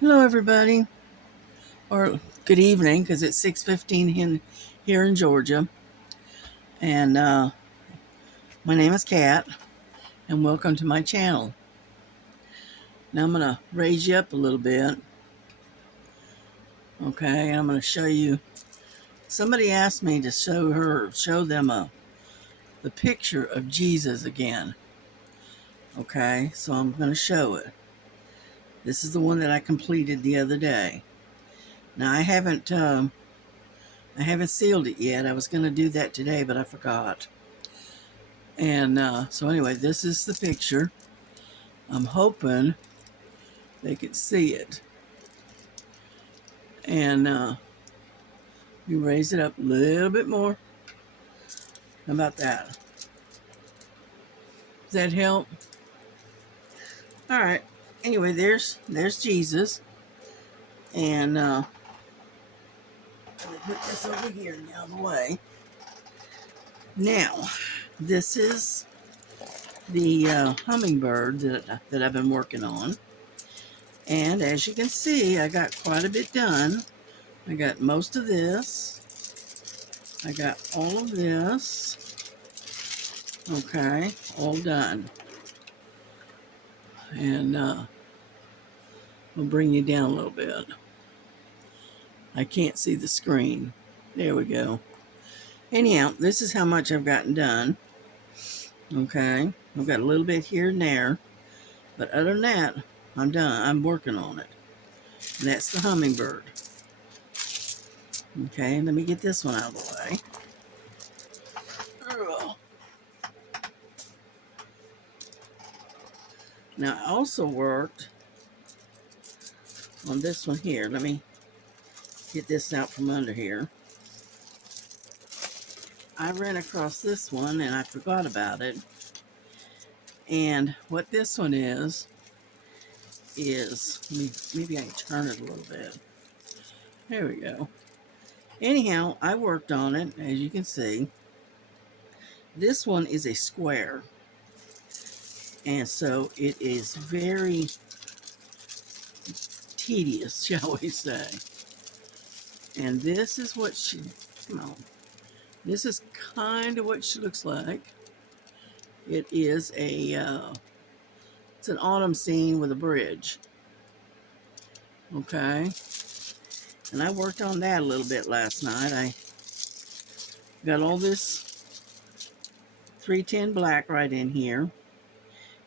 Hello, everybody, or good evening, because it's 6:15 here in Georgia. And my name is Kat, and welcome to my channel. Now I'm gonna raise you up a little bit, okay? And I'm gonna show you. Somebody asked me to show them the picture of Jesus again. Okay, so I'm gonna show it. This is the one that I completed the other day. Now I haven't sealed it yet. I was gonna do that today, but I forgot. And so anyway, this is the picture. I'm hoping they can see it. And you raise it up a little bit more. How about that? Does that help? All right. Anyway, there's Jesus. And let me put this over here and out of the way. Now, this is the hummingbird that I've been working on. And as you can see, I got quite a bit done. I got most of this. I got all of this. Okay, all done. And we'll bring you down a little bit. I can't see the screen. There we go. Anyhow, this is how much I've gotten done. Okay, I've got a little bit here and there, but other than that, I'm done. I'm working on it. And that's the hummingbird. Okay, let me get this one out of the way. Now, I also worked on this one here. Let me get this out from under here. I ran across this one and I forgot about it. And what this one is maybe I can turn it a little bit. There we go. Anyhow, I worked on it, as you can see. This one is a square. And so it is very tedious, shall we say. And this is what she, come on. This is kind of what she looks like. It is it's an autumn scene with a bridge. Okay. And I worked on that a little bit last night. I got all this 310 black right in here.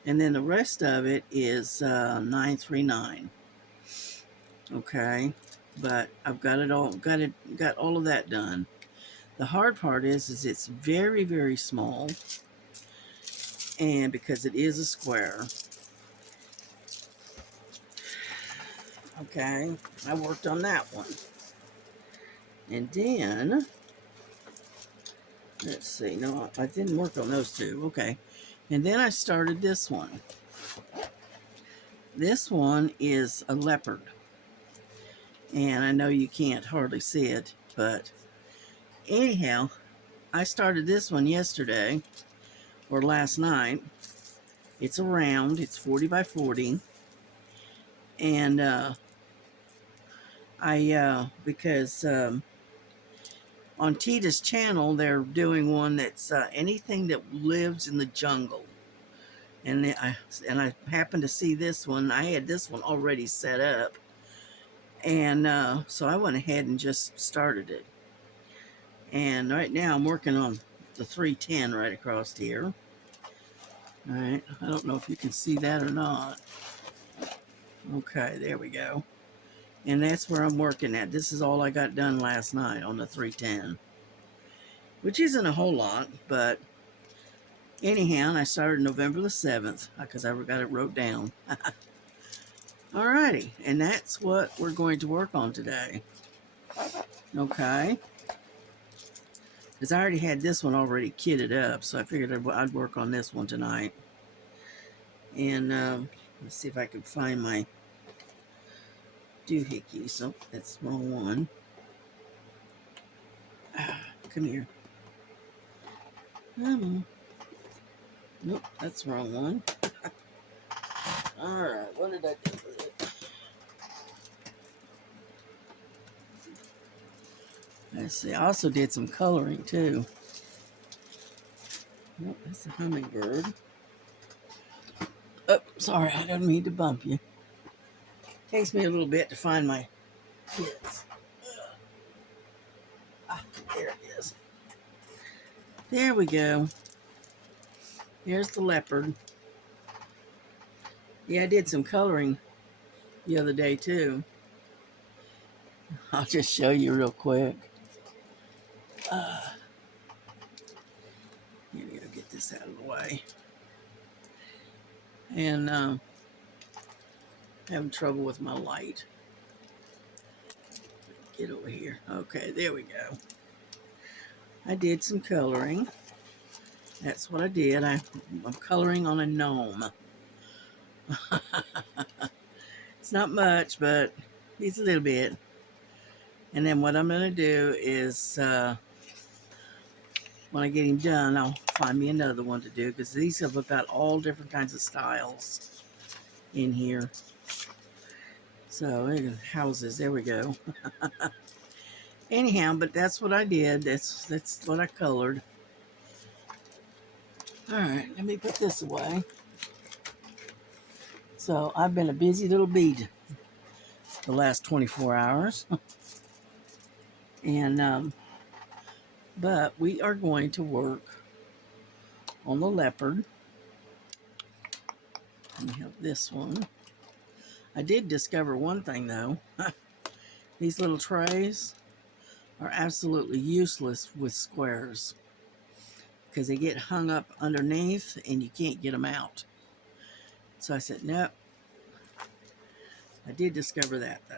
And then the rest of it is 939. Okay. But I've got all of that done. The hard part is it's very, very small. And because it is a square. Okay. I worked on that one. And then, let's see. No, I didn't work on those two. Okay. And then I started this one. This one is a leopard. And I know you can't hardly see it, but anyhow, I started this one yesterday or last night. It's a round, it's 40 by 40. And because on Tita's channel, they're doing one that's anything that lives in the jungle. And I happened to see this one. I had this one already set up. And so I went ahead and just started it. And right now I'm working on the 310 right across here. All right, I don't know if you can see that or not. Okay, there we go. And that's where I'm working at. This is all I got done last night on the 310. Which isn't a whole lot, but anyhow, I started November the 7th because I got it wrote down. Alrighty, and that's what we're going to work on today. Okay. Because I already had this one already kitted up, so I figured I'd work on this one tonight. And let's see if I can find my doohickey. So that's the wrong one. Come here. Nope, that's the wrong one. Alright, what did I do with it? Let's see. I also did some coloring too. Oh, that's a hummingbird. Oh, sorry, I didn't mean to bump you. Takes me a little bit to find my kids. Ah, there it is. There we go. Here's the leopard. Yeah, I did some coloring the other day too. I'll just show you real quick. Here we go, get this out of the way. And having trouble with my light. Get over here. Okay, there we go. I did some coloring. That's what I did. I'm coloring on a gnome. It's not much, but it's a little bit. And then what I'm going to do is, when I get him done, I'll find me another one to do, because these have got all different kinds of styles in here. So, houses, there we go. Anyhow, but that's what I did. That's what I colored. All right, let me put this away. So I've been a busy little bee the last 24 hours. And, but we are going to work on the leopard. We have this one. I did discover one thing though. These little trays are absolutely useless with squares, because they get hung up underneath and you can't get them out. So I said, nope. I did discover that though.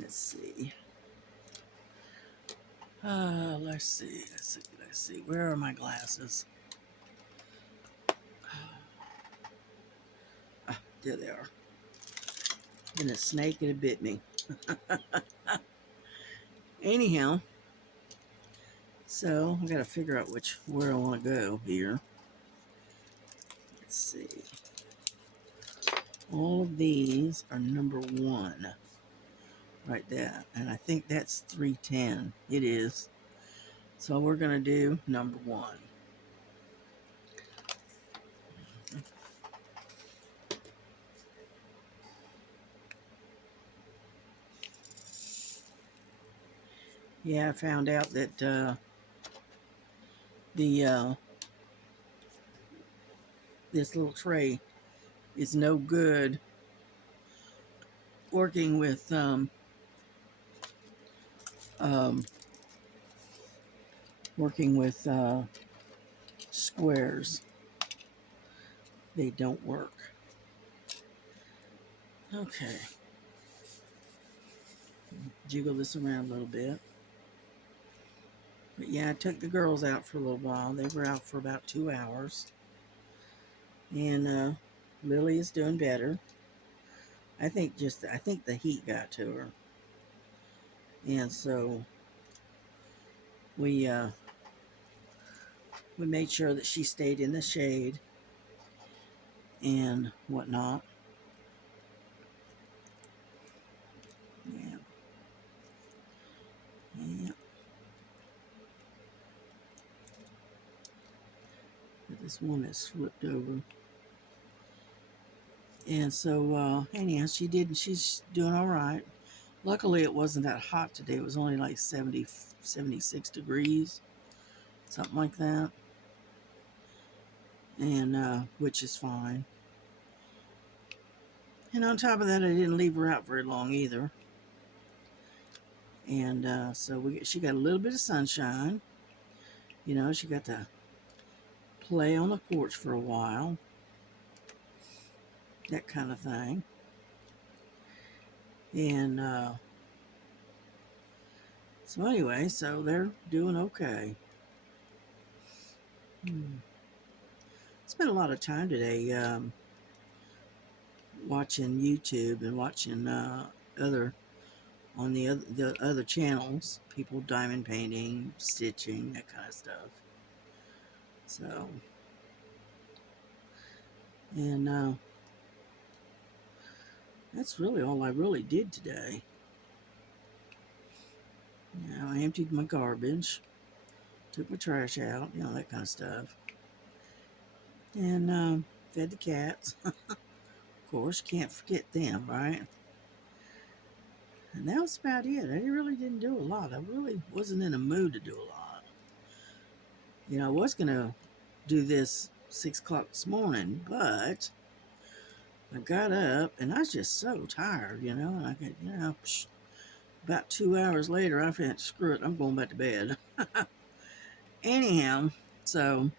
Let's see. Let's see. Where are my glasses? There they are. And a snake and it bit me. Anyhow, so I gotta figure out where I want to go here. Let's see. All of these are number 1. Right there. And I think that's 310. It is. So we're gonna do number 1. Yeah, I found out that this little tray is no good working with squares. They don't work. Okay. Jiggle this around a little bit. But yeah, I took the girls out for a little while. They were out for about 2 hours. And Lily is doing better. I think the heat got to her. And so we made sure that she stayed in the shade and whatnot. Yeah. Yeah. But this one is flipped over. And so, anyhow, she's doing all right. Luckily, it wasn't that hot today. It was only like 70, 76 degrees, something like that. And, which is fine. And on top of that, I didn't leave her out very long either. And so she got a little bit of sunshine. You know, she got to play on the porch for a while. That kind of thing. And so anyway, so they're doing okay. Spent a lot of time today watching YouTube and watching the other channels, people diamond painting, stitching, that kind of stuff. So, and that's really all I really did today. I emptied my garbage, took my trash out, that kind of stuff. And fed the cats. Of course, can't forget them, right? And that was about it. I really didn't do a lot. I really wasn't in a mood to do a lot. I was going to do this 6 o'clock this morning, but I got up and I was just so tired, and I got, about 2 hours later, I thought, screw it, I'm going back to bed. Anyhow, so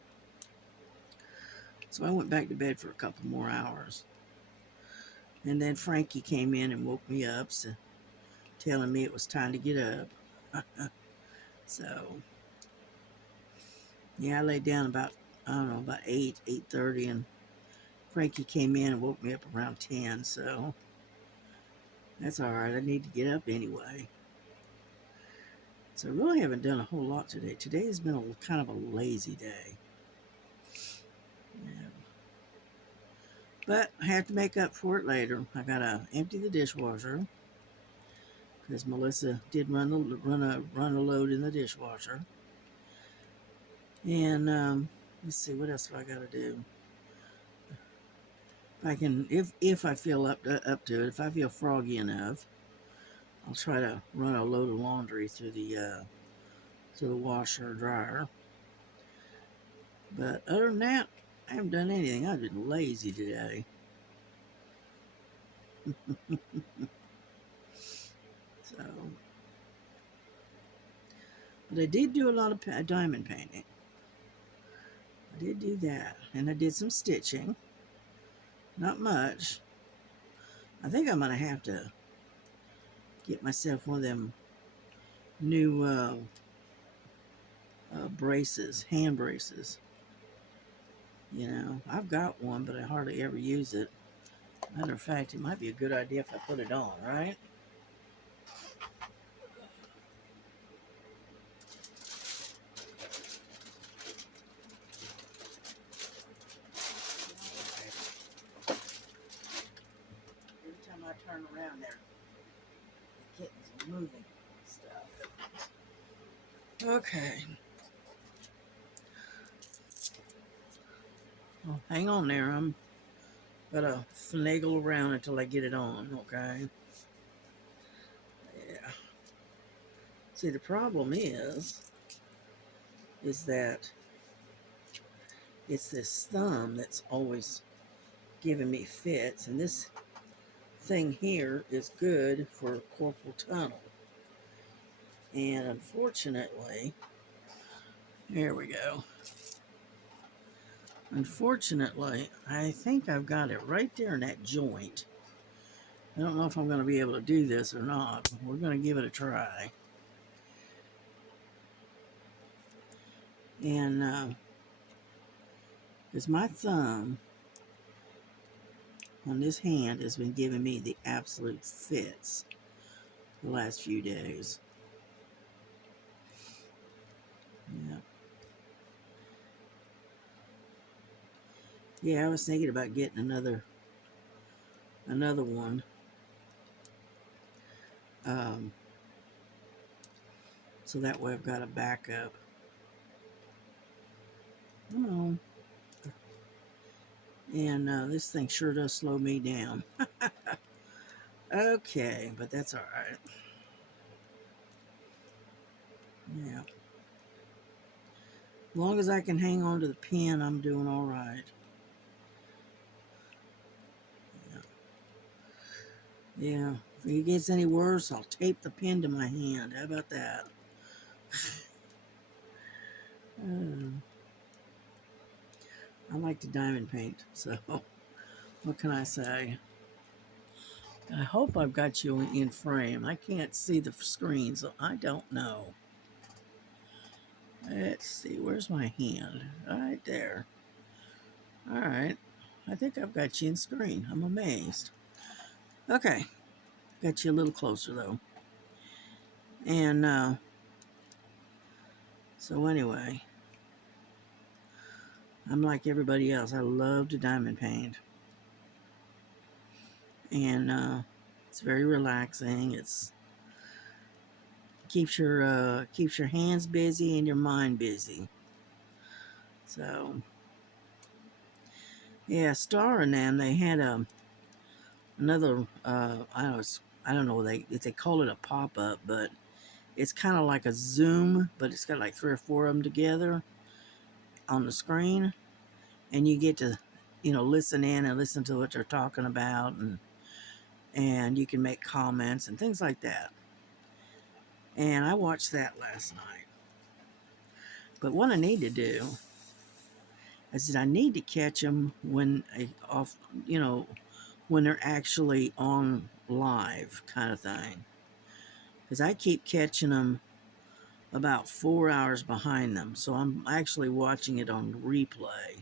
I went back to bed for a couple more hours. And then Frankie came in and woke me up, so, telling me it was time to get up. So, yeah, I laid down about, I don't know, about 8:30, and Frankie came in and woke me up around 10, so that's all right. I need to get up anyway. So I really haven't done a whole lot today. Today has been a kind of a lazy day. Yeah. But I have to make up for it later. I gotta empty the dishwasher because Melissa did run a load in the dishwasher. And let's see, what else do I gotta do? If I feel up to it, if I feel froggy enough, I'll try to run a load of laundry through the washer or dryer. But other than that, I haven't done anything. I've been lazy today. So, but I did do a lot of diamond painting. I did do that, and I did some stitching. Not much. I think I'm gonna have to get myself one of them new braces, hand braces. I've got one, but I hardly ever use it. Matter of fact, it might be a good idea if I put it on, right? Every time I turn around there, the kittens are moving stuff. Okay. Well, hang on there. I'm gonna finagle around until I get it on, okay? Yeah. See, the problem is that it's this thumb that's always giving me fits, and this thing here is good for carpal tunnel. And unfortunately, there we go. Unfortunately, I think I've got it right there in that joint. I don't know if I'm going to be able to do this or not. We're going to give it a try. And because my thumb on this hand has been giving me the absolute fits the last few days. Yeah. Yeah, I was thinking about getting another one. So that way I've got a backup. Oh. And this thing sure does slow me down. Okay, but that's all right. Yeah. As long as I can hang on to the pen, I'm doing all right. Yeah. If it gets any worse, I'll tape the pen to my hand. How about that? I like to diamond paint, so what can I say? I hope I've got you in frame. I can't see the screen, so I don't know. Let's see, where's my hand? Right there. All right. I think I've got you in screen. I'm amazed. Okay. Got you a little closer, though. And so anyway, I'm like everybody else. I love to diamond paint. and it's very relaxing. It's keeps your hands busy and your mind busy. So yeah, Star and them, they had another I don't know if they call it a pop-up, but it's kind of like a Zoom, but it's got like 3 or 4 of them together on the screen, and you get to listen in and listen to what they're talking about, and you can make comments and things like that. And I watched that last night. But what I need to do is that I need to catch them when they're actually on live kind of thing. Because I keep catching them about 4 hours behind them. So I'm actually watching it on replay.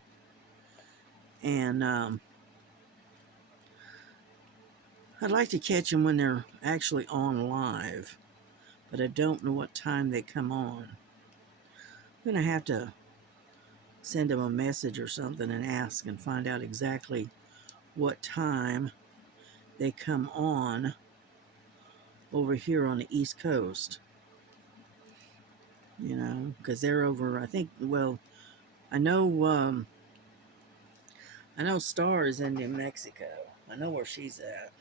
And I'd like to catch them when they're actually on live. But I don't know what time they come on. I'm going to have to send them a message or something and ask and find out exactly what time they come on over here on the East Coast. Because they're over, I think, well, I know Star is in New Mexico. I know where she's at.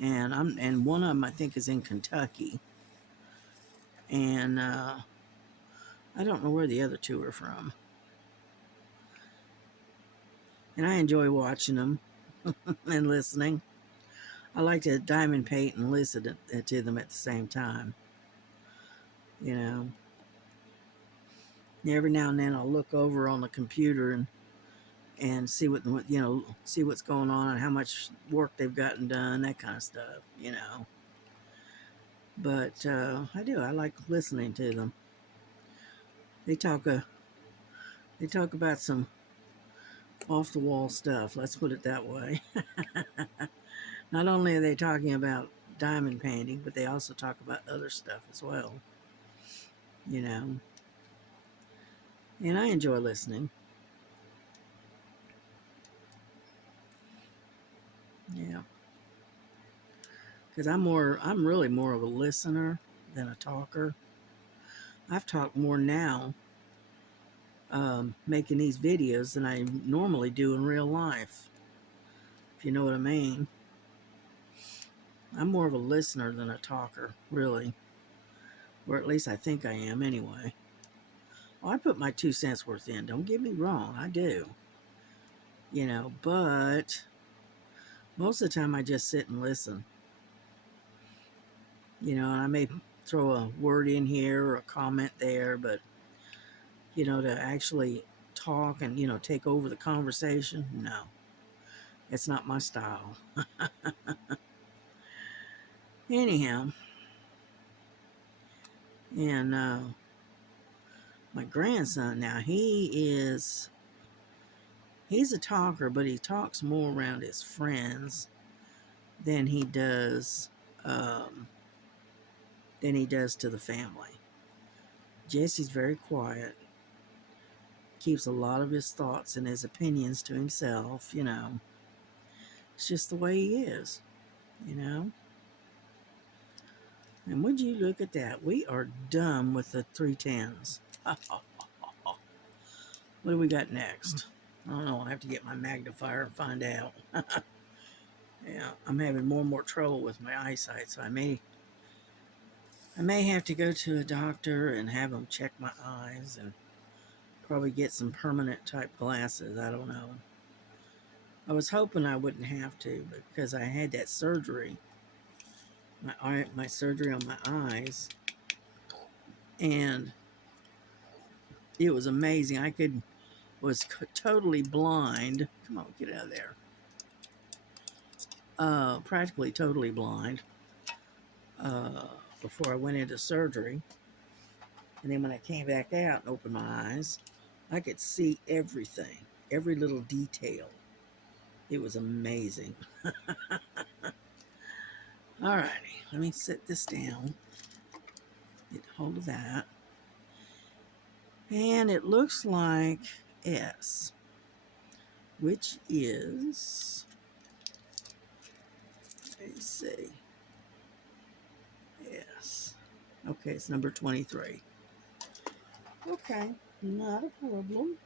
And one of them I think is in Kentucky. And I don't know where the other 2 are from. And I enjoy watching them and listening. I like to diamond paint and listen to them at the same time. Every now and then I'll look over on the computer and see see what's going on and how much work they've gotten done, that kind of stuff. But I like listening to them. They talk about some off the wall stuff. Let's put it that way. Not only are they talking about diamond painting, but they also talk about other stuff as well. And I enjoy listening. Yeah. Because I'm really more of a listener than a talker. I've talked more now making these videos than I normally do in real life, if you know what I mean. I'm more of a listener than a talker, really. Or at least I think I am anyway. Well, I put my 2 cents worth in, don't get me wrong, I do. But most of the time I just sit and listen. And I may throw a word in here or a comment there, but to actually talk and take over the conversation, no, it's not my style. Anyhow, and my grandson now, he's a talker, but he talks more around his friends than he does to the family. Jesse's very quiet, keeps a lot of his thoughts and his opinions to himself. It's just the way he is. And would you look at that? We are done with the 310s. What do we got next? I don't know. I'll have to get my magnifier and find out. Yeah, I'm having more and more trouble with my eyesight, so I may have to go to a doctor and have them check my eyes and probably get some permanent type glasses. I don't know. I was hoping I wouldn't have to, but because I had that surgery, my surgery on my eyes, and it was amazing. I was totally blind. Come on, get out of there. Practically totally blind before I went into surgery. And then when I came back out and opened my eyes, I could see everything, every little detail. It was amazing. Alrighty, let me set this down. Get hold of that. And it looks like S, which is Okay, it's number 23. Okay, not a problem.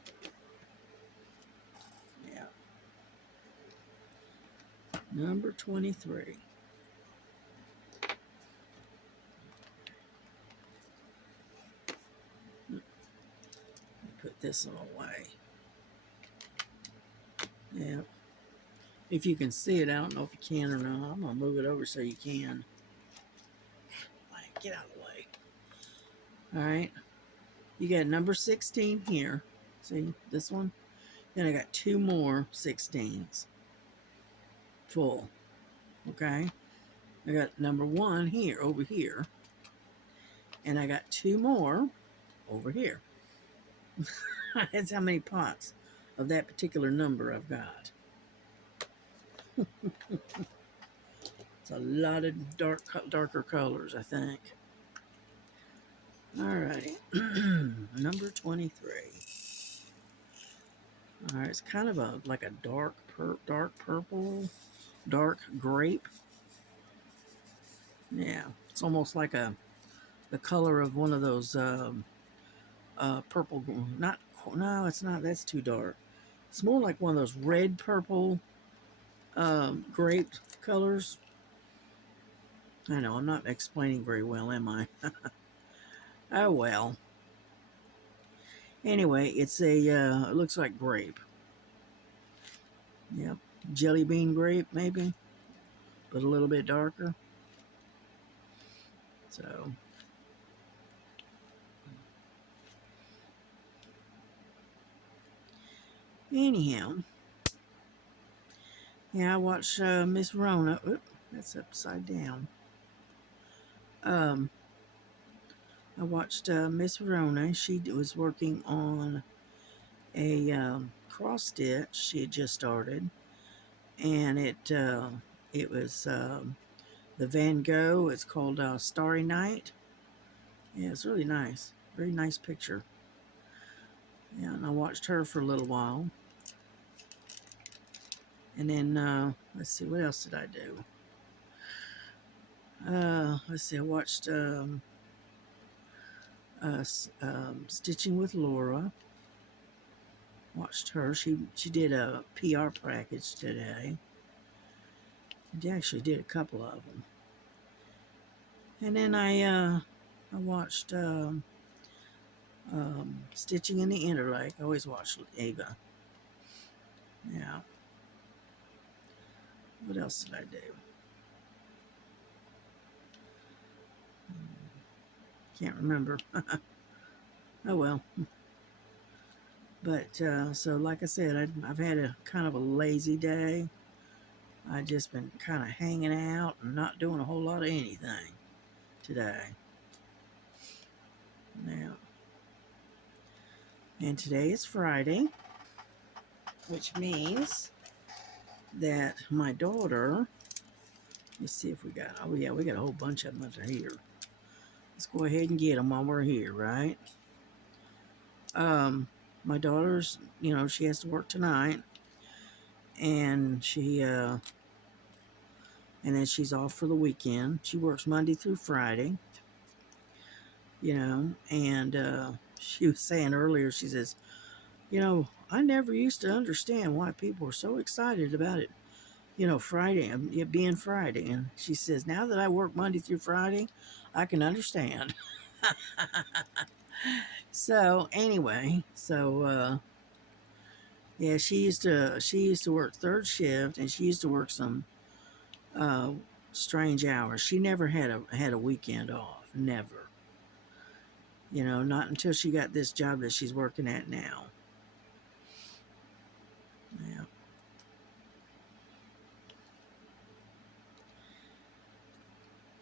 Yeah, number 23. Put this all away. Yeah. If you can see it, I don't know if you can or not. I'm going to move it over so you can. Get out of the way. All right. You got number 16 here. See this one? Then I got two more 16s full. Okay. I got number 1 here, over here. And I got 2 more over here. That's how many pots of that particular number I've got. It's a lot of darker colors, I think. Alrighty. Number 23. Alright, it's kind of like a dark purple, dark grape. Yeah, it's almost like the color of one of those purple, no, it's not, that's too dark. It's more like one of those red purple grape colors. I know, I'm not explaining very well, am I? Oh well. Anyway, it's a, it looks like grape. Yep, jelly bean grape maybe, but a little bit darker. So, anyhow, yeah, I watched Miss Rona. Oop, that's upside down. I watched Miss Rona. She was working on a cross stitch she had just started, and it was the Van Gogh. It's called Starry Night. Yeah, it's really nice. Very nice picture. Yeah, and I watched her for a little while. And then, let's see, what else did I do? Let's see, I watched Stitching with Laura. Watched her. She did a PR package today. She actually did a couple of them. And then I watched Stitching in the Interlake. I always watch Ava. Yeah. What else did I do? Can't remember. Oh well. But so like I said, I've had a kind of a lazy day. I've just been kind of hanging out and not doing a whole lot of anything today. Now, and today is Friday, which means that my daughter, let's see if we got, oh yeah, we got a whole bunch of them under here. Let's go ahead and get them while we're here, right? My daughter's, she has to work tonight, and and then she's off for the weekend. She works Monday through Friday, and she was saying earlier, she says, I never used to understand why people were so excited about it, Friday, it being Friday. And she says, now that I work Monday through Friday, I can understand. So anyway, yeah, she used to work third shift, and she used to work some strange hours. She never had a weekend off, never. Not until she got this job that she's working at now. Yeah.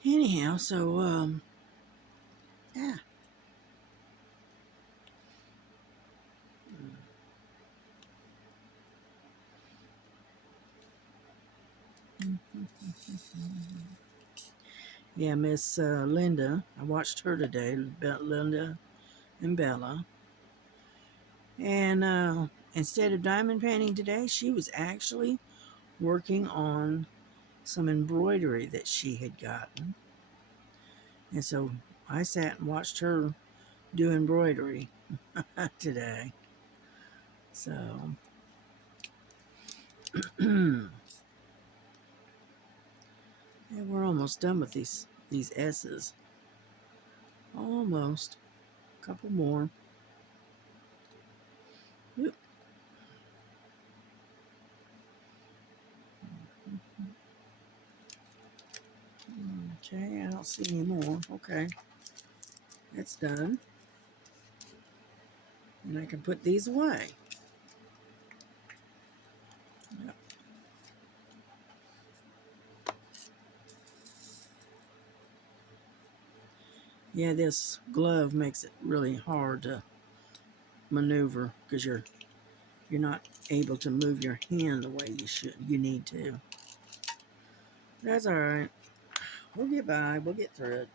Anyhow, so yeah. Yeah, Miss Linda. I watched her today, Linda and Bella. And instead of diamond painting today, she was actually working on some embroidery that she had gotten. And so I sat and watched her do embroidery today. So, yeah, we're almost done with these S's. Almost. A couple more. Yep. Okay, I don't see any more. Okay, that's done. And I can put these away. Yep. Yeah, this glove makes it really hard to maneuver because you're not able to move your hand the way you need to. That's all right. We'll get by. We'll get through it.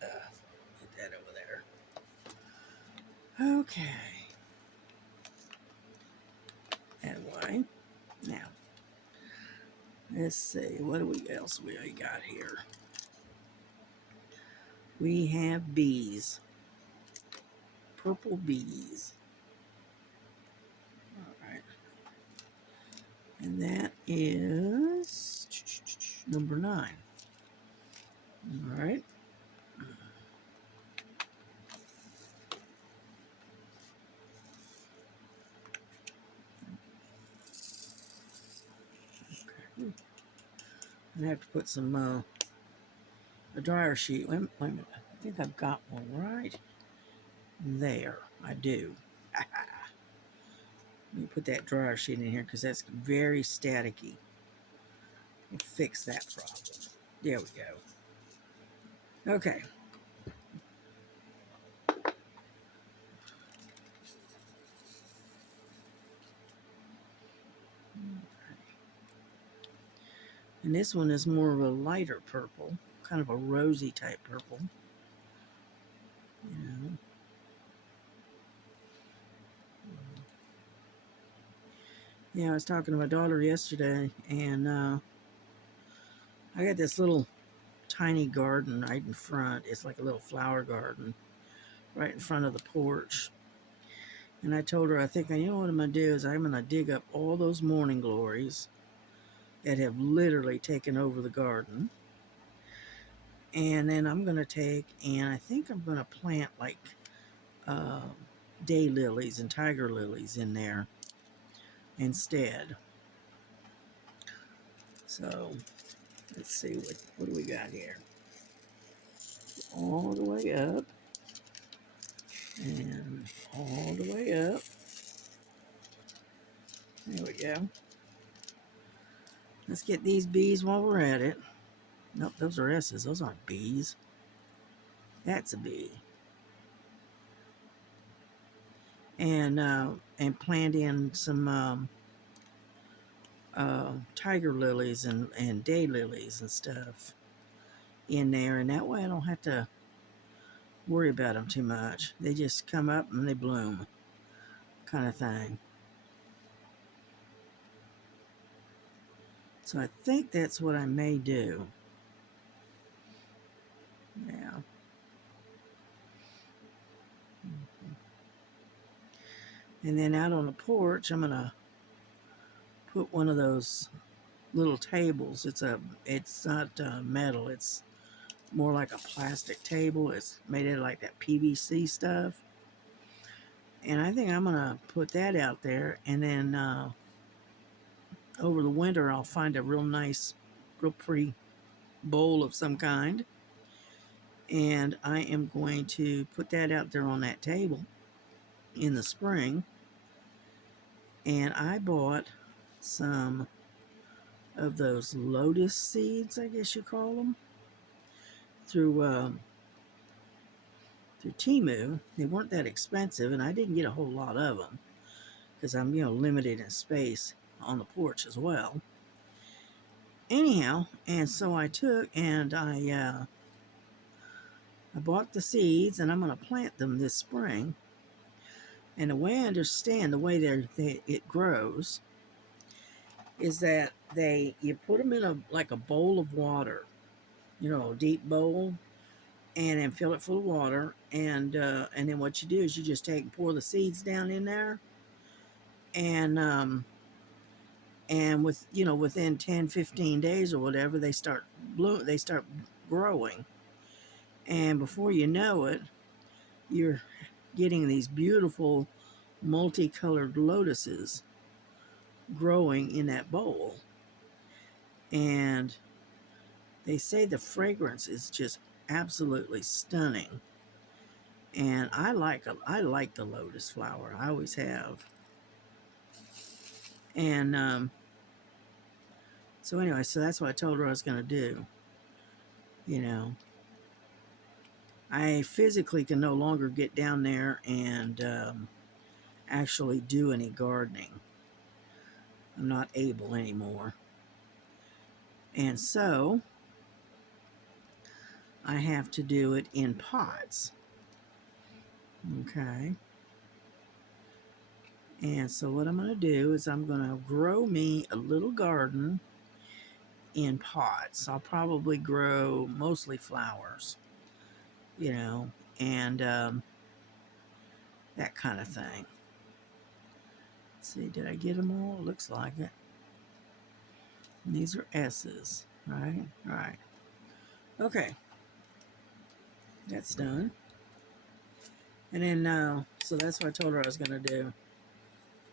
Put that over there. Okay. That way. Now, let's see. What else we got here? We have bees. Purple bees. All right. And that is number 9. All right. Okay. I have to put some a dryer sheet. Wait a minute. I think I've got one right there. I do. Let me put that dryer sheet in here because that's very staticky. We'll fix that problem. There we go. Okay. And this one is more of a lighter purple, kind of a rosy type purple. You know. Yeah, I was talking to my daughter yesterday, and I got this little tiny garden right in front. It's like a little flower garden right in front of the porch. And I told her, I think, you know what I'm going to do is I'm going to dig up all those morning glories that have literally taken over the garden. And then I'm going to take, and I think I'm going to plant like day lilies and tiger lilies in there instead. So let's see, what do we got here? All the way up. And all the way up. There we go. Let's get these bees while we're at it. Nope, those are S's. Those aren't bees. That's a bee. And plant in some tiger lilies and day lilies and stuff in there. And that way I don't have to worry about them too much. They just come up and they bloom, kind of thing. So I think that's what I may do. Yeah. And then out on the porch, I'm gonna put one of those little tables. It's not metal. It's more like a plastic table. It's made out of like that PVC stuff. And I think I'm gonna put that out there, and then over the winter I'll find a real nice, real pretty bowl of some kind, and I am going to put that out there on that table in the spring. And I bought some of those lotus seeds, I guess you call them, through Temu. They weren't that expensive, and I didn't get a whole lot of them because I'm limited in space on the porch as well. Anyhow, and so I took and I bought the seeds, and I'm going to plant them this spring. And the way I understand the way it grows is that you put them in like a bowl of water, a deep bowl, and then fill it full of water. And then what you do is you just take and pour the seeds down in there, and with within 10-15 days or whatever, they start growing, and before you know it, you're getting these beautiful multicolored lotuses growing in that bowl. And they say the fragrance is just absolutely stunning. And I like the lotus flower. I always have. And so anyway, so that's what I told her I was going to do. I physically can no longer get down there and actually do any gardening. I'm not able anymore. And so I have to do it in pots. Okay. And so what I'm going to do is I'm going to grow me a little garden in pots. I'll probably grow mostly flowers, and that kind of thing. Let's see, did I get them all? Looks like it. And these are S's, right? All right. Okay. That's done. And then, so that's what I told her I was going to do.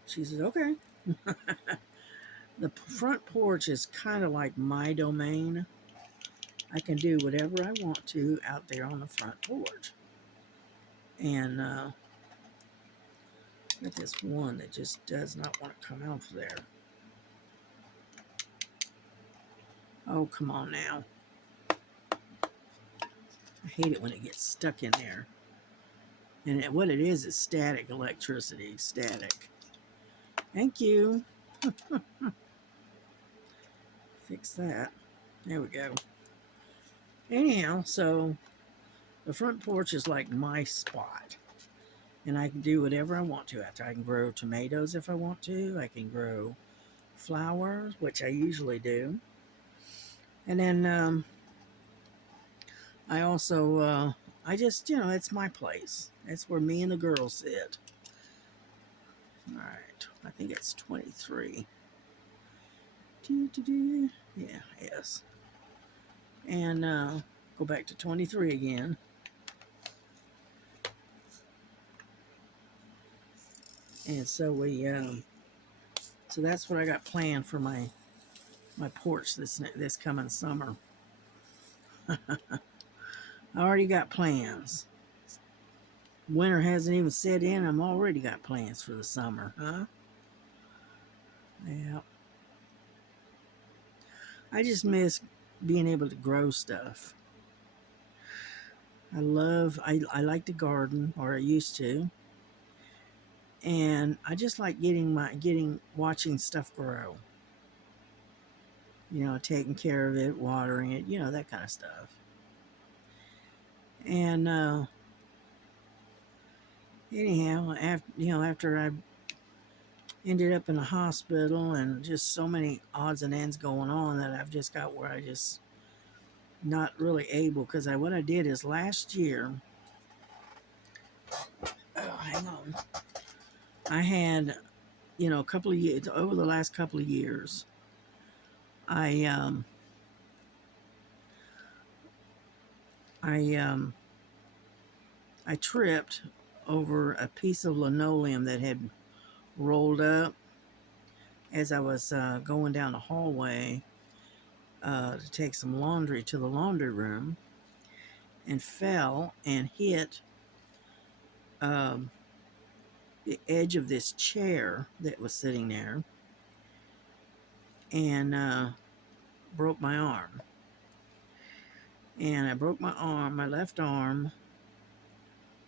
She said, okay. The front porch is kind of like my domain. I can do whatever I want to out there on the front porch. And got this one that just does not want to come out of there. Oh, come on now. I hate it when it gets stuck in there. And what it is static electricity. Static. Thank you. Fix that. There we go. Anyhow, so the front porch is like my spot. And I can do whatever I want to. I can grow tomatoes if I want to. I can grow flowers, which I usually do. And then I also, I just, it's my place. It's where me and the girls sit. All right. I think it's 23. Yeah, yes. And go back to 23 again. And so so that's what I got planned for my porch this coming summer. I already got plans. Winter hasn't even set in. I'm already got plans for the summer, huh? Yeah. I just miss being able to grow stuff. I like to garden, or I used to. And I just like watching stuff grow. Taking care of it, watering it, that kind of stuff. And anyhow, after I ended up in the hospital and just so many odds and ends going on, that I've just got where I just not really able, because what I did is last year, hang on, I had, a couple of years, over the last couple of years, I tripped over a piece of linoleum that had rolled up as I was going down the hallway to take some laundry to the laundry room, and fell and hit the edge of this chair that was sitting there, and broke my arm. And I broke my arm, my left arm.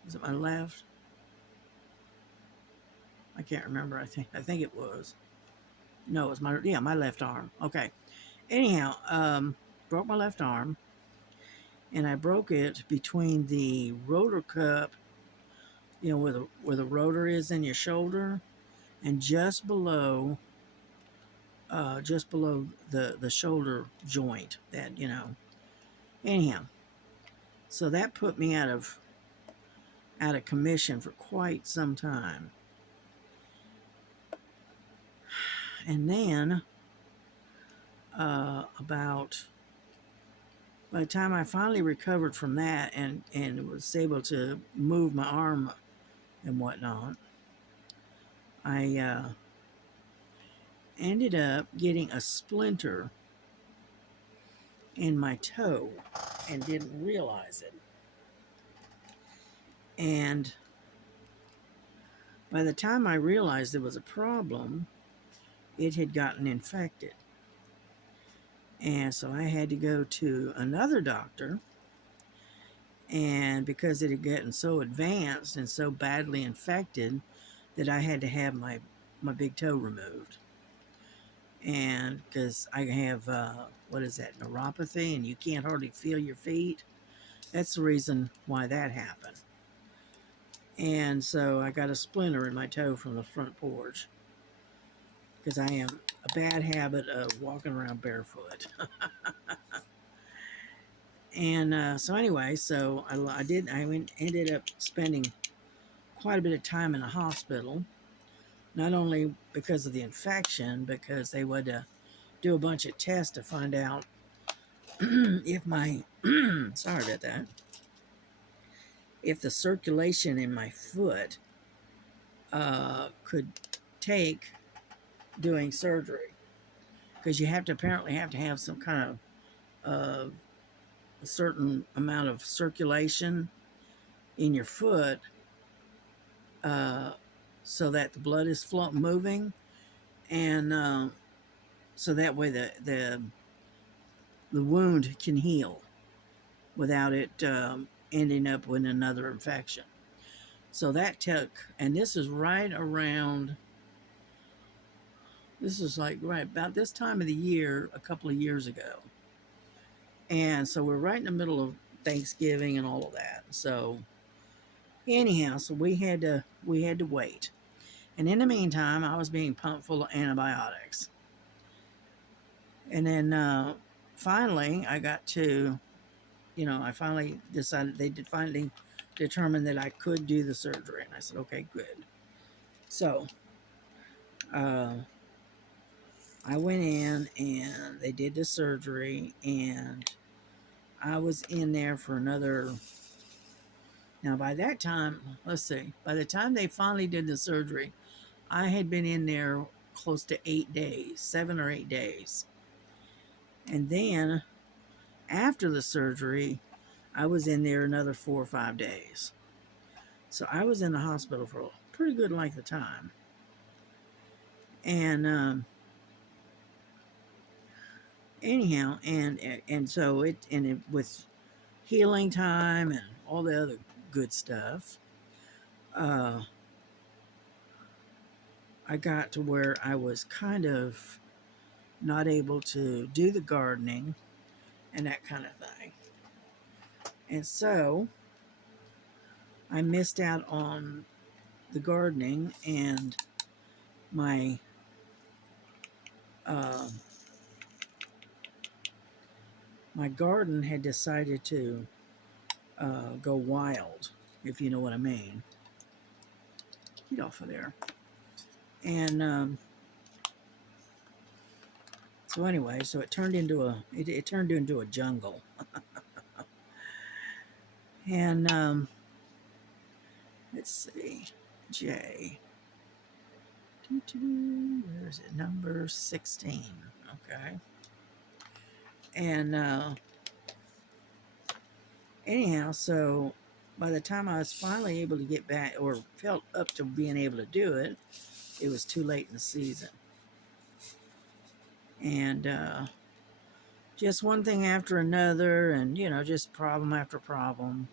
Was it my left? I can't remember. I think it was. No, it was my left arm. Okay. Anyhow, broke my left arm, and I broke it between the rotor cup, where the rotor is in your shoulder, and just below the shoulder joint. Anyhow, So that put me out of commission for quite some time. And then about by the time I finally recovered from that and was able to move my arm and whatnot, I ended up getting a splinter in my toe and didn't realize it. And by the time I realized there was a problem, it had gotten infected. And so I had to go to another doctor. And because it had gotten so advanced and so badly infected, that I had to have my big toe removed. And because I have, what is that, neuropathy, and you can't hardly feel your feet. That's the reason why that happened. And so I got a splinter in my toe from the front porch because I am a bad habit of walking around barefoot. And so anyway, so ended up spending quite a bit of time in the hospital, not only because of the infection, because they would do a bunch of tests to find out if my, sorry about that, if the circulation in my foot could take doing surgery. Because you apparently have to have some kind of a certain amount of circulation in your foot so that the blood is moving, and so that way the wound can heal without it ending up with another infection. So that took, and this is right around, this is like right about this time of the year, a couple of years ago. And so we're right in the middle of Thanksgiving and all of that. So anyhow, so we had to wait. And in the meantime, I was being pumped full of antibiotics. And then finally, I got to, I finally decided, they did finally determine that I could do the surgery. And I said, okay, good. So I went in and they did the surgery, and I was in there for another. Now, by that time, let's see, by the time they finally did the surgery, I had been in there close to 8 days, 7 or 8 days. And then after the surgery, I was in there another 4 or 5 days. So I was in the hospital for a pretty good length of time. And anyhow, and so it with healing time and all the other good stuff, I got to where I was kind of not able to do the gardening and that kind of thing. And so I missed out on the gardening, and my my garden had decided to go wild, if you know what I mean. Get off of there. And so anyway, so it turned into a jungle. And let's see, J. Where is it? Number 16. Okay. And anyhow, so by the time I was finally able to get back, or felt up to being able to do it, it was too late in the season. And just one thing after another, and just problem after problem.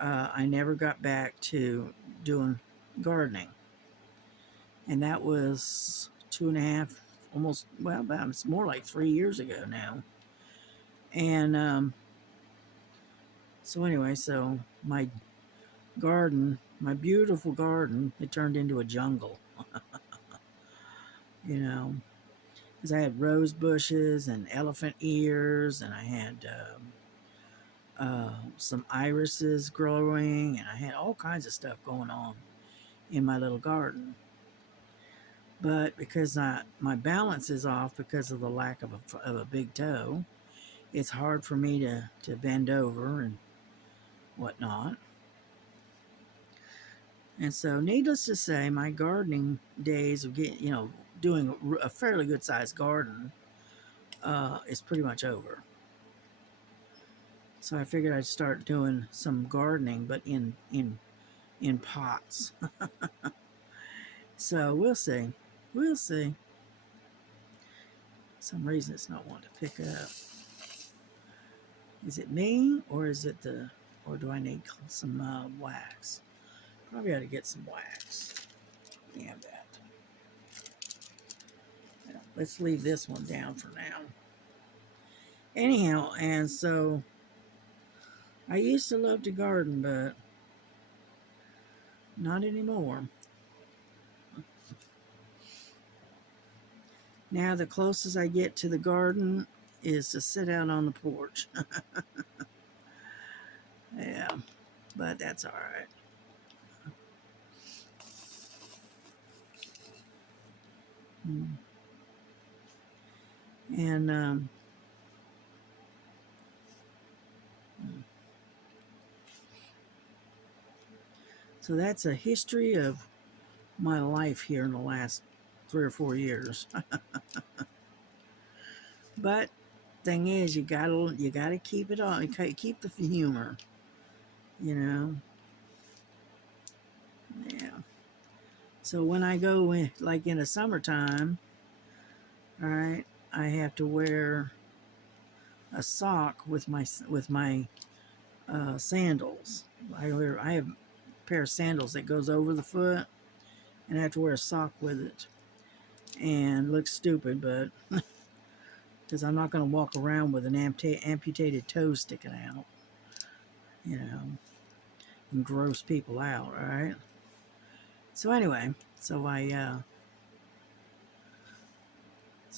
I never got back to doing gardening. And that was 2.5, almost, well, it's more like 3 years ago now. And so anyway, so my garden, my beautiful garden, it turned into a jungle. Because I had rose bushes and elephant ears, and I had some irises growing, and I had all kinds of stuff going on in my little garden. But because my balance is off because of the lack of a big toe, it's hard for me to bend over and whatnot. And so, needless to say, my gardening days of doing a fairly good sized garden is pretty much over. So I figured I'd start doing some gardening, but in pots. So we'll see. We'll see. For some reason it's not wanting to pick up. Is it me, or is it or do I need some wax? Probably ought to get some wax. We have that. Yeah, let's leave this one down for now. Anyhow, and so I used to love to garden, but not anymore. Now the closest I get to the garden is to sit out on the porch. Yeah, but that's all right. And so that's a history of my life here in the last 3 or 4 years. But thing is, you gotta keep it on, keep the humor, you know. Yeah. So when I go in, like in the summertime, all right, I have to wear a sock with my sandals. I have a pair of sandals that goes over the foot, and I have to wear a sock with it. And looks stupid, but because I'm not going to walk around with an amputated toe sticking out, you know, and gross people out, right? So anyway,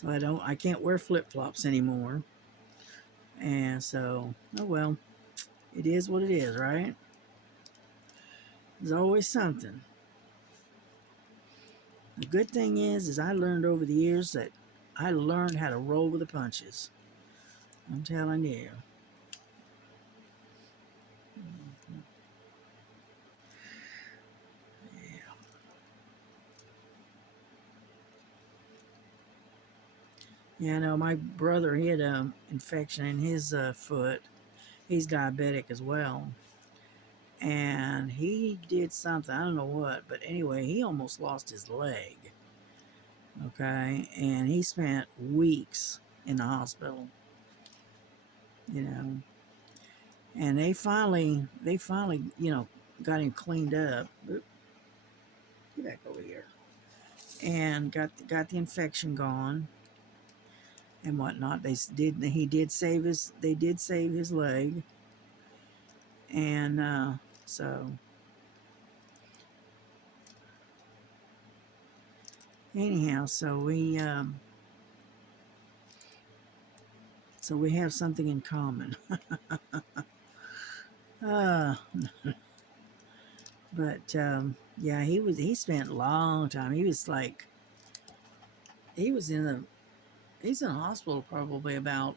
I can't wear flip-flops anymore. And so, oh well, it is what it is, right? There's always something. The good thing is I learned over the years that I learned how to roll with the punches. I'm telling you. Yeah, I know my brother, he had an infection in his foot. He's diabetic as well. And he did something, I don't know what, but anyway, he almost lost his leg. Okay, and he spent weeks in the hospital, you know. And they finally, got him cleaned up. Oop, get back over here. And got the infection gone and whatnot. They did save his leg. And so anyhow, so we have something in common. But yeah, he spent a long time. He's in the hospital probably about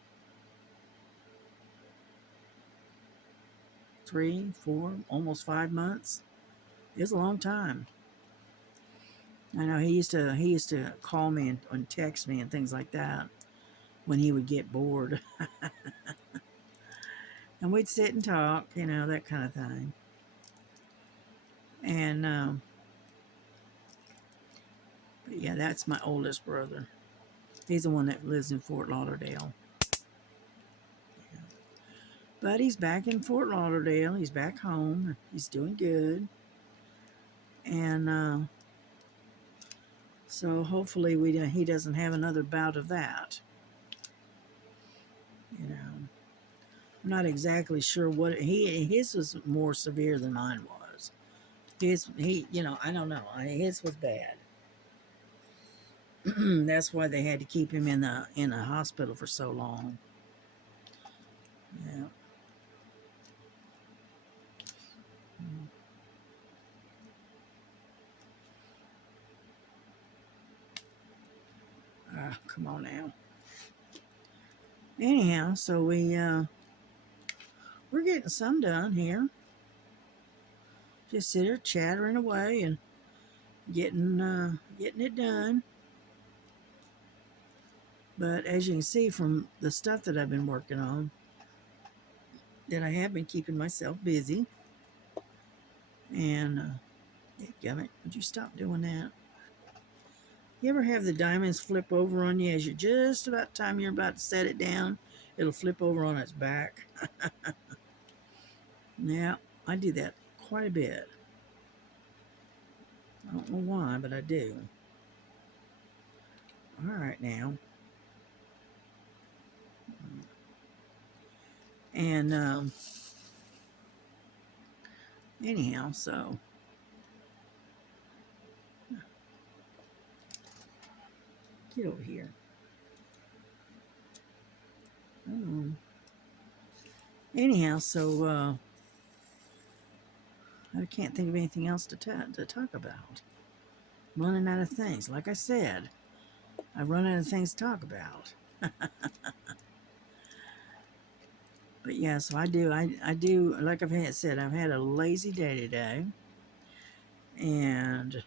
3, 4, almost 5 months. It's a long time. I know he used to call me and text me and things like that when he would get bored. And we'd sit and talk, that kind of thing. And but yeah, that's my oldest brother. He's the one that lives in Fort Lauderdale. Yeah. But he's back in Fort Lauderdale. He's back home. He's doing good. And so hopefully he doesn't have another bout of that. I'm not exactly sure what his was more severe than mine was. I don't know. His was bad. That's why they had to keep him in a hospital for so long. Yeah. Come on now. Anyhow, so we're getting some done here. Just sit here chattering away and getting it done. But as you can see from the stuff that I've been working on, that I have been keeping myself busy. And gummit, would you stop doing that? You ever have the diamonds flip over on you as you're just about the time you're about to set it down? It'll flip over on its back. Yeah, I do that quite a bit. I don't know why, but I do. All right now. And anyhow, so get over here. Anyhow, so I can't think of anything else to talk about. I'm running out of things. Like I said, I run out of things to talk about. But yeah, so I do, like I've said, I've had a lazy day today. And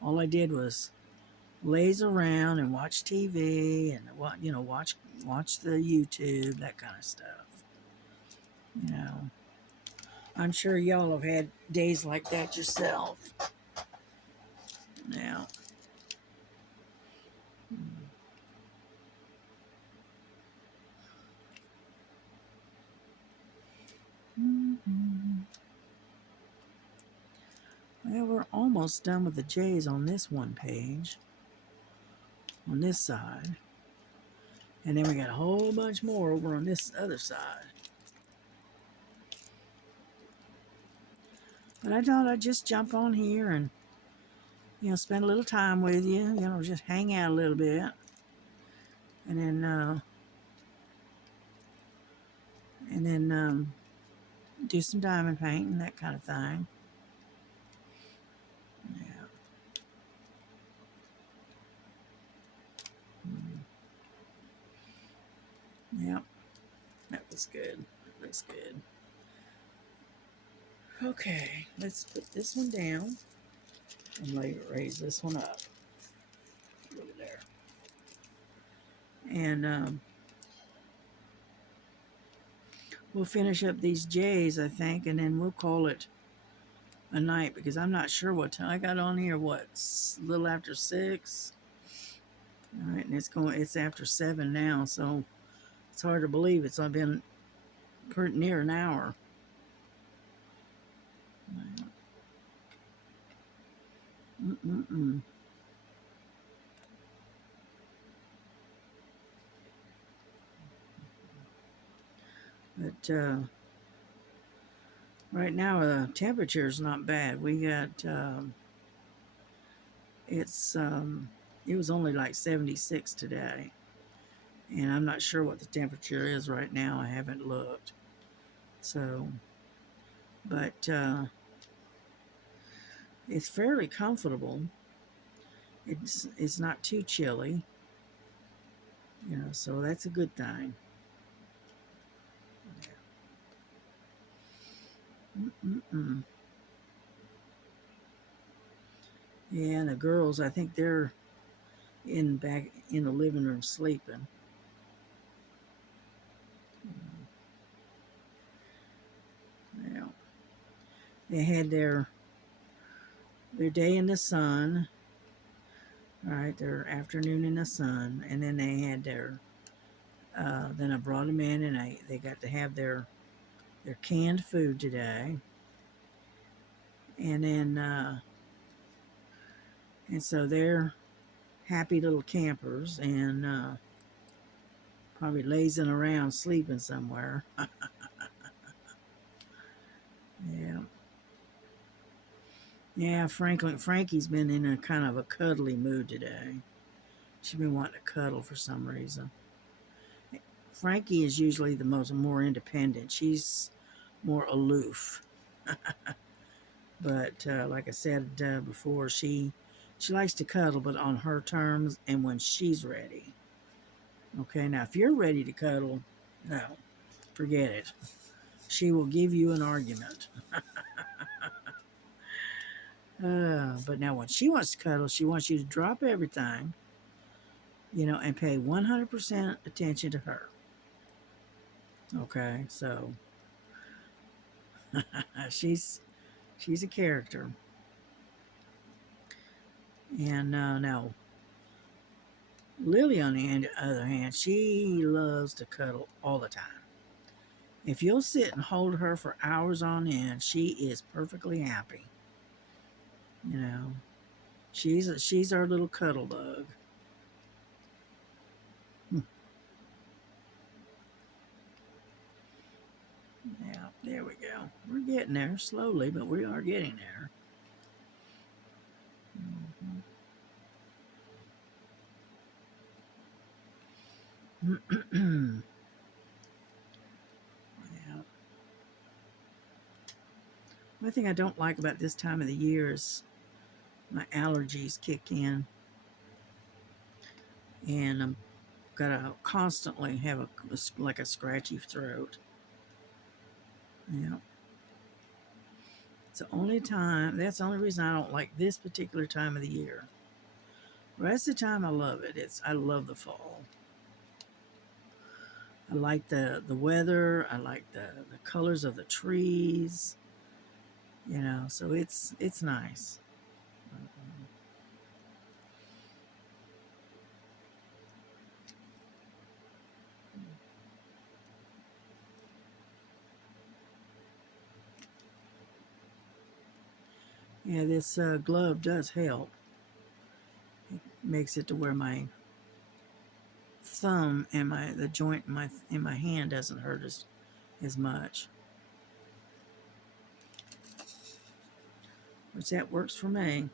all I did was laze around and watch TV and watch the YouTube, that kind of stuff. You know, I'm sure y'all have had days like that yourself. Now, well, we're almost done with the J's on this one page, on this side. And then we got a whole bunch more over on this other side. But I thought I'd just jump on here and, spend a little time with you, just hang out a little bit. And then do some diamond painting, that kind of thing. Yeah. Yep. That was good. That looks good. Okay, let's put this one down and raise this one up. Over there. And we'll finish up these J's, I think, and then we'll call it a night, because I'm not sure what time I got on here. What, a little after 6? All right, and it's after 7 now, so it's hard to believe it's been pretty near an hour. But right now the temperature is not bad. We got it was only like 76 today, and I'm not sure what the temperature is right now. I haven't looked. So, but it's fairly comfortable. It's not too chilly, so that's a good thing. Yeah, and the girls, I think they're back in the living room sleeping. Yeah, they had their day in the sun. All right, their afternoon in the sun, and then they had their. Then I brought them in, and they got to have their canned food today. And then and so they're happy little campers, and probably lazing around sleeping somewhere. Yeah. Yeah, Frankie's been in a kind of a cuddly mood today. She's been wanting to cuddle for some reason. Frankie is usually the more independent. She's more aloof. But like I said before, she She likes to cuddle, but on her terms and when she's ready. Okay, now if you're ready to cuddle, no, forget it. She will give you an argument. But now when she wants to cuddle, she wants you to drop everything, and pay 100% attention to her. Okay, so she's a character. And now Lily, on the other hand, she loves to cuddle all the time. If you'll sit and hold her for hours on end, she is perfectly happy. You know, she's our little cuddle bug. Yeah, there we go. We're getting there slowly, but we are getting there. Yeah. One thing I don't like about this time of the year is my allergies kick in, and I'm gotta constantly have like a scratchy throat. Yeah, it's the only time. That's the only reason I don't like this particular time of the year. The rest of the time, I love it. I love the fall. I like the weather. I like the colors of the trees. So it's nice. Yeah, this glove does help. It makes it to where my thumb and the joint in my hand doesn't hurt as much. Which that works for me.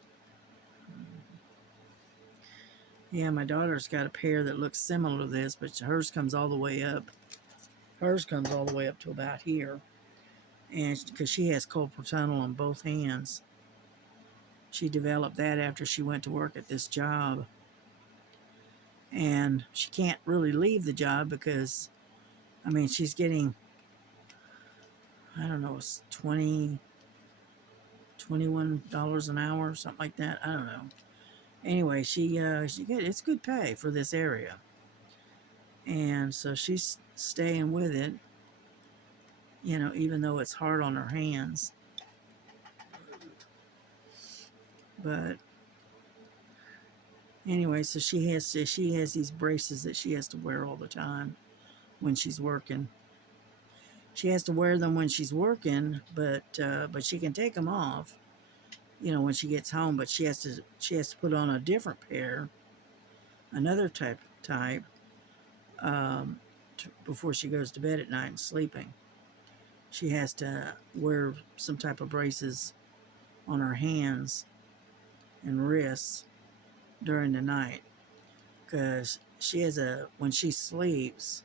Yeah, my daughter's got a pair that looks similar to this, but hers comes all the way up. Hers comes all the way up to about here. And because she has carpal tunnel on both hands, she developed that after she went to work at this job. And she can't really leave the job because, she's getting, I don't know, it's $21 an hour, something like that. I don't know. Anyway, it's good pay for this area. And so she's staying with it, even though it's hard on her hands. But anyway, so she has these braces that she has to wear all the time when she's working. She has to wear them when she's working, but she can take them off, when she gets home. But she has to put on a different pair, another type, before she goes to bed at night and sleeping. She has to wear some type of braces on her hands and wrists during the night, because when she sleeps,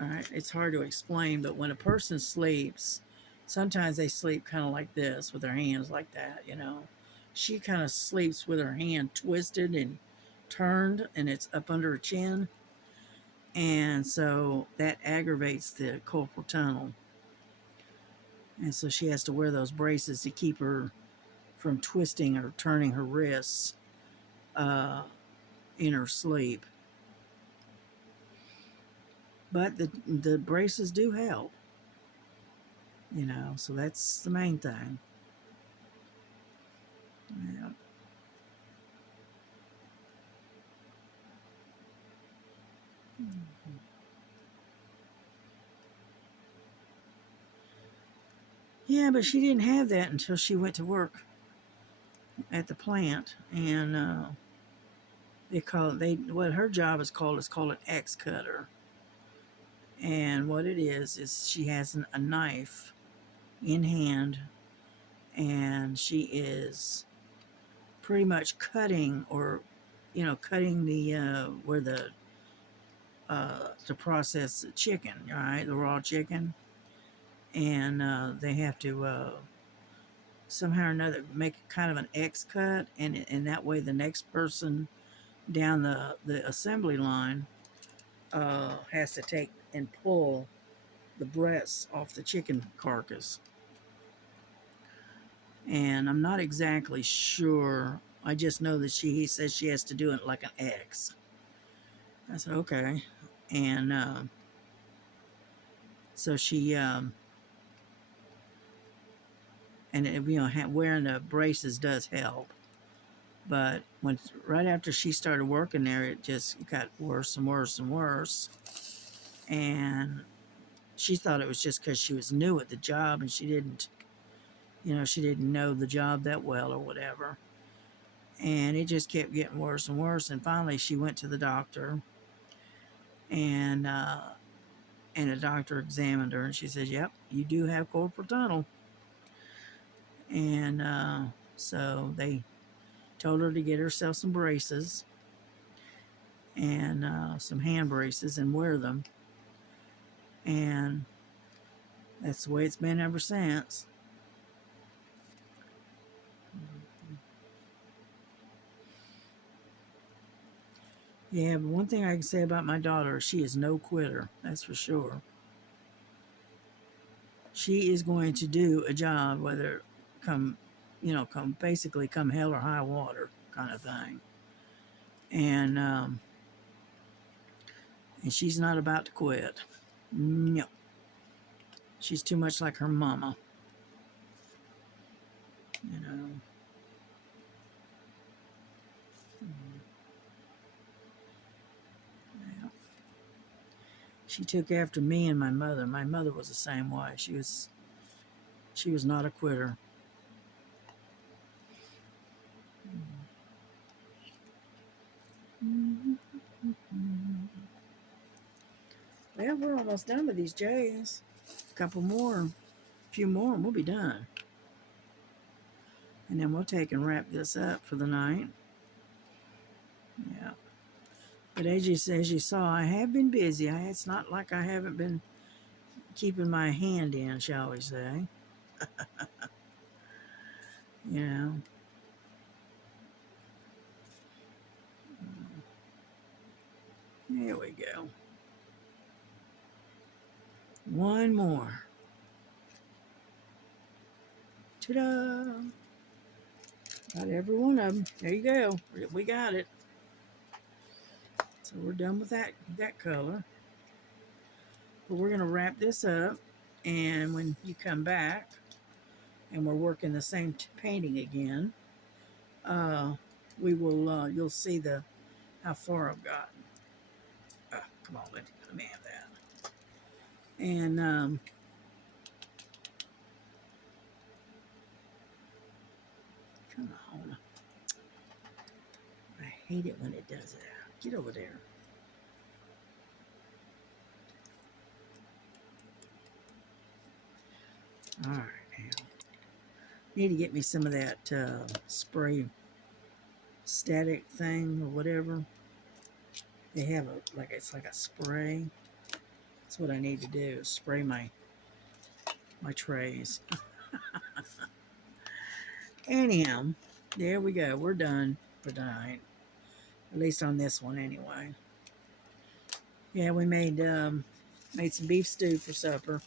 all right, it's hard to explain, but when a person sleeps, sometimes they sleep kind of like this with their hands like that. She kind of sleeps with her hand twisted and turned, and it's up under her chin, and so that aggravates the carpal tunnel, and so she has to wear those braces to keep her from twisting or turning her wrists in her sleep. But the braces do help, so that's the main thing. Yeah. Yeah, but she didn't have that until she went to work at the plant, and what her job is called an X cutter, and what it is she has a knife in hand, and she is pretty much cutting, or cutting the where the to process the chicken, right, the raw chicken, and they have to somehow or another make kind of an X cut, and that way the next person down the assembly line has to take and pull the breasts off the chicken carcass. And I'm not exactly sure. I just know that he says she has to do it like an X. I said, okay. And so she, and it, wearing the braces does help. But right after she started working there, it just got worse and worse and worse. And she thought it was just because she was new at the job and she didn't know the job that well or whatever. And it just kept getting worse and worse. And finally, she went to the doctor, and the doctor examined her, and she said, "Yep, you do have carpal tunnel." And so they told her to get herself some braces and some hand braces and wear them. And that's the way it's been ever since. Yeah, but one thing I can say about my daughter, she is no quitter. That's for sure. She is going to do a job, whether come basically come hell or high water kind of thing. And she's not about to quit. No, she's too much like her mama. You know. Yeah. She took after me and my mother. My mother was the same way. She was not a quitter. Well, we're almost done with these J's. A couple more, a few more, and we'll be done. And then we'll take and wrap this up for the night. Yeah. But as you saw, I have been busy. It's not like I haven't been keeping my hand in, shall we say. You know. There we go. One more. Ta-da! Got every one of them. There you go. We got it. So we're done with that color. But we're going to wrap this up. And when you come back and we're working the same painting again, we will, you'll see how far I've gotten. Come on, let me have that. And come on. I hate it when it does that. Get over there. All right, now. Need to get me some of that spray static thing or whatever. They have it's like a spray. That's what I need to do, is spray my trays. Anyhow, there we go. We're done for tonight. At least on this one anyway. Yeah, we made some beef stew for supper.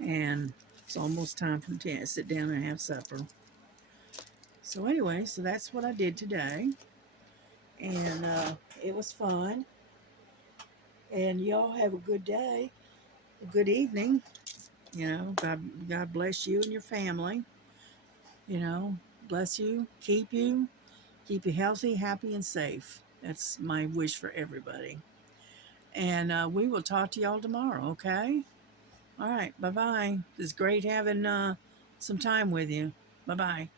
And it's almost time for me to sit down and have supper. So anyway, so that's what I did today. And it was fun. And y'all have a good day, a good evening. You know, God bless you and your family. You know, bless you, keep you healthy, happy, and safe. That's my wish for everybody. And we will talk to y'all tomorrow, okay? All right, bye-bye. It's great having some time with you. Bye-bye.